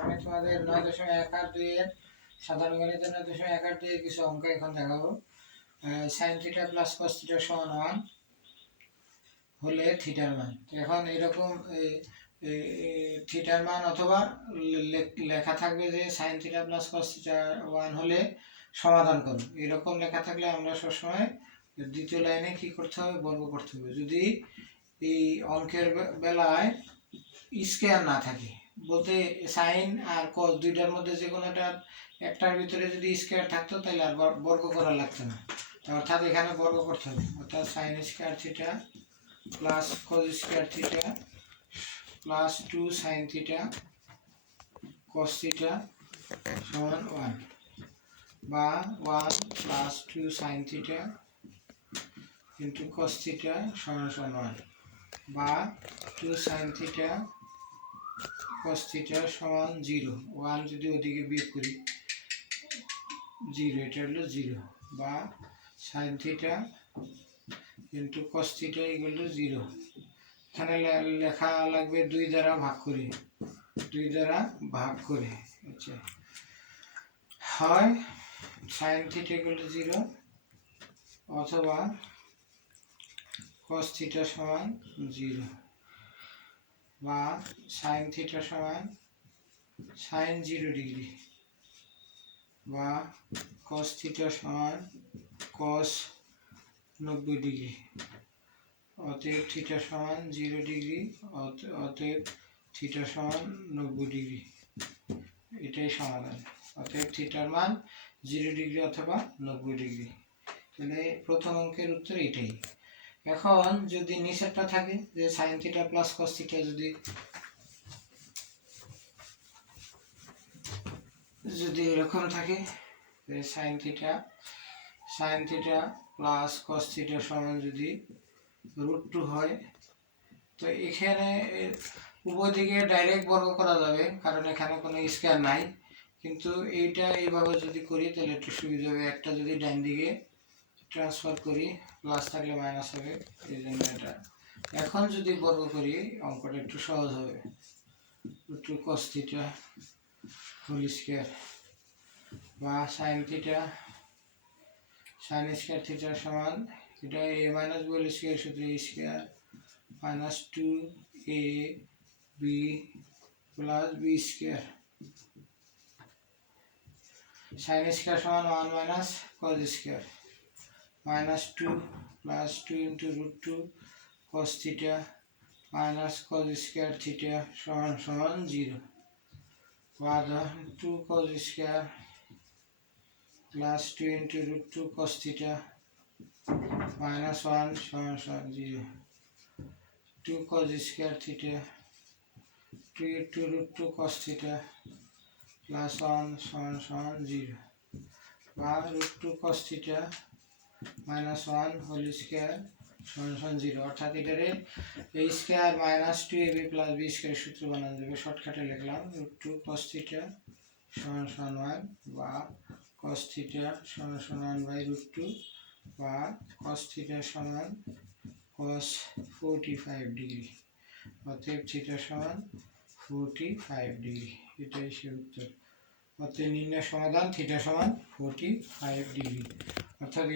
আমি তোমাদের 9.182 এর সাধারণ গণিতের 9.182 এর কিছু অঙ্ক এখন দেখাবো। sin theta plus cos theta সমান 1 হলে থিটার মান। এখন এরকম থিটার মান অথবা লেখা থাকবে যে sin theta plus cos theta 1 হলে সমাধান করো, এরকম লেখা থাকলে আমরা সবসময় দ্বিতীয় লাইনে কি করতে হবে, বর্গ করতে হবে। যদি এই অঙ্কের বেলায় স্কয়ার না থাকে, বলতে সাইন আর কস দুইটার মধ্যে যে কোনো একটার ভিতরে যদি স্কয়ার থাকতো তাহলে আর বর্গ করা লাগতো না, অর্থাৎ এখানে বর্গ করতে হবে। অর্থাৎ sine square theta plus cos square theta plus 2 sine theta cos theta সমান 1, বা 1 plus 2 sine theta into cos theta সমান 1, বা 2 সাইন থিটা cos থিটা সমান 0। 1 যদি ওদিকে বিয়োগ করি 0, এটা হলো 0, বা sin theta into cos theta equal to 0। এখানে লেখা লাগবে 2 দ্বারা ভাগ করে, 2 দ্বারা ভাগ করে আচ্ছা হয় sin থিটা ইকুয়াল টু 0 অথবা cos থিটা সমান 0, বা sin থিটা সমান sin 0 ডিগ্রি, বা cos থিটা সমান cos 90 ডিগ্রি। অতএব থিটা সমান 0 ডিগ্রি, অতএব থিটা সমান 90 ডিগ্রি। এটাই সমাধান। অতএব থিটার মান 0 ডিগ্রি অথবা 90 ডিগ্রি। তাহলে প্রথম অঙ্কের উত্তর এটাই। এখন যদি নিচেরটা থাকে যে sin theta plus cos theta যদি এরকম থাকে যে sin theta plus cos theta সমান যদি √2 হয়, তো এখানে উভয় দিকে ডাইরেক্ট বর্গ করা যাবে কারণ এখানে কোনো স্কয়ার নাই, কিন্তু এইটা এইভাবে যদি করি তাহলে একটু সুবিধা হবে। একটা যদি ডান দিকে ট্রান্সফার করি প্লাস থাকলে মাইনাস হবে, এই জন্য এটা। এখন যদি বর্গ করি অঙ্কটা একটু সহজ হবে। √2 cos থিটা হোল স্কয়ার, বা sin theta sin square theta সমান, এটা a minus b whole square সূত্রে a square minus 2ab plus b square. sin square সমান 1 minus cos square minus 2 plus 2 into √2 cos theta minus cos square theta সমান 0, বা 2 cos square plus 2 into √2 cos theta minus 1 সমান 0, 2 cos square theta 2 into √2 cos theta plus 1 সমান 0, বা √2 cos theta minus 1 whole square সমান 0। অর্থাৎ এটারে a square minus 2ab plus b square সূত্র বানানো যাবে। শর্টকাটে লিখলাম √2 cos থিটা সমান 1, বা cos থিটা সমান 1/√2, বা cos থিটা সমান cos 45 ডিগ্রি। অতএব থিটা সমান 45 ডিগ্রি। এটাই সে উত্তর। অতএব নির্ণয় সমাধান থিটা সমান 45 ডিগ্রি। অর্থাৎ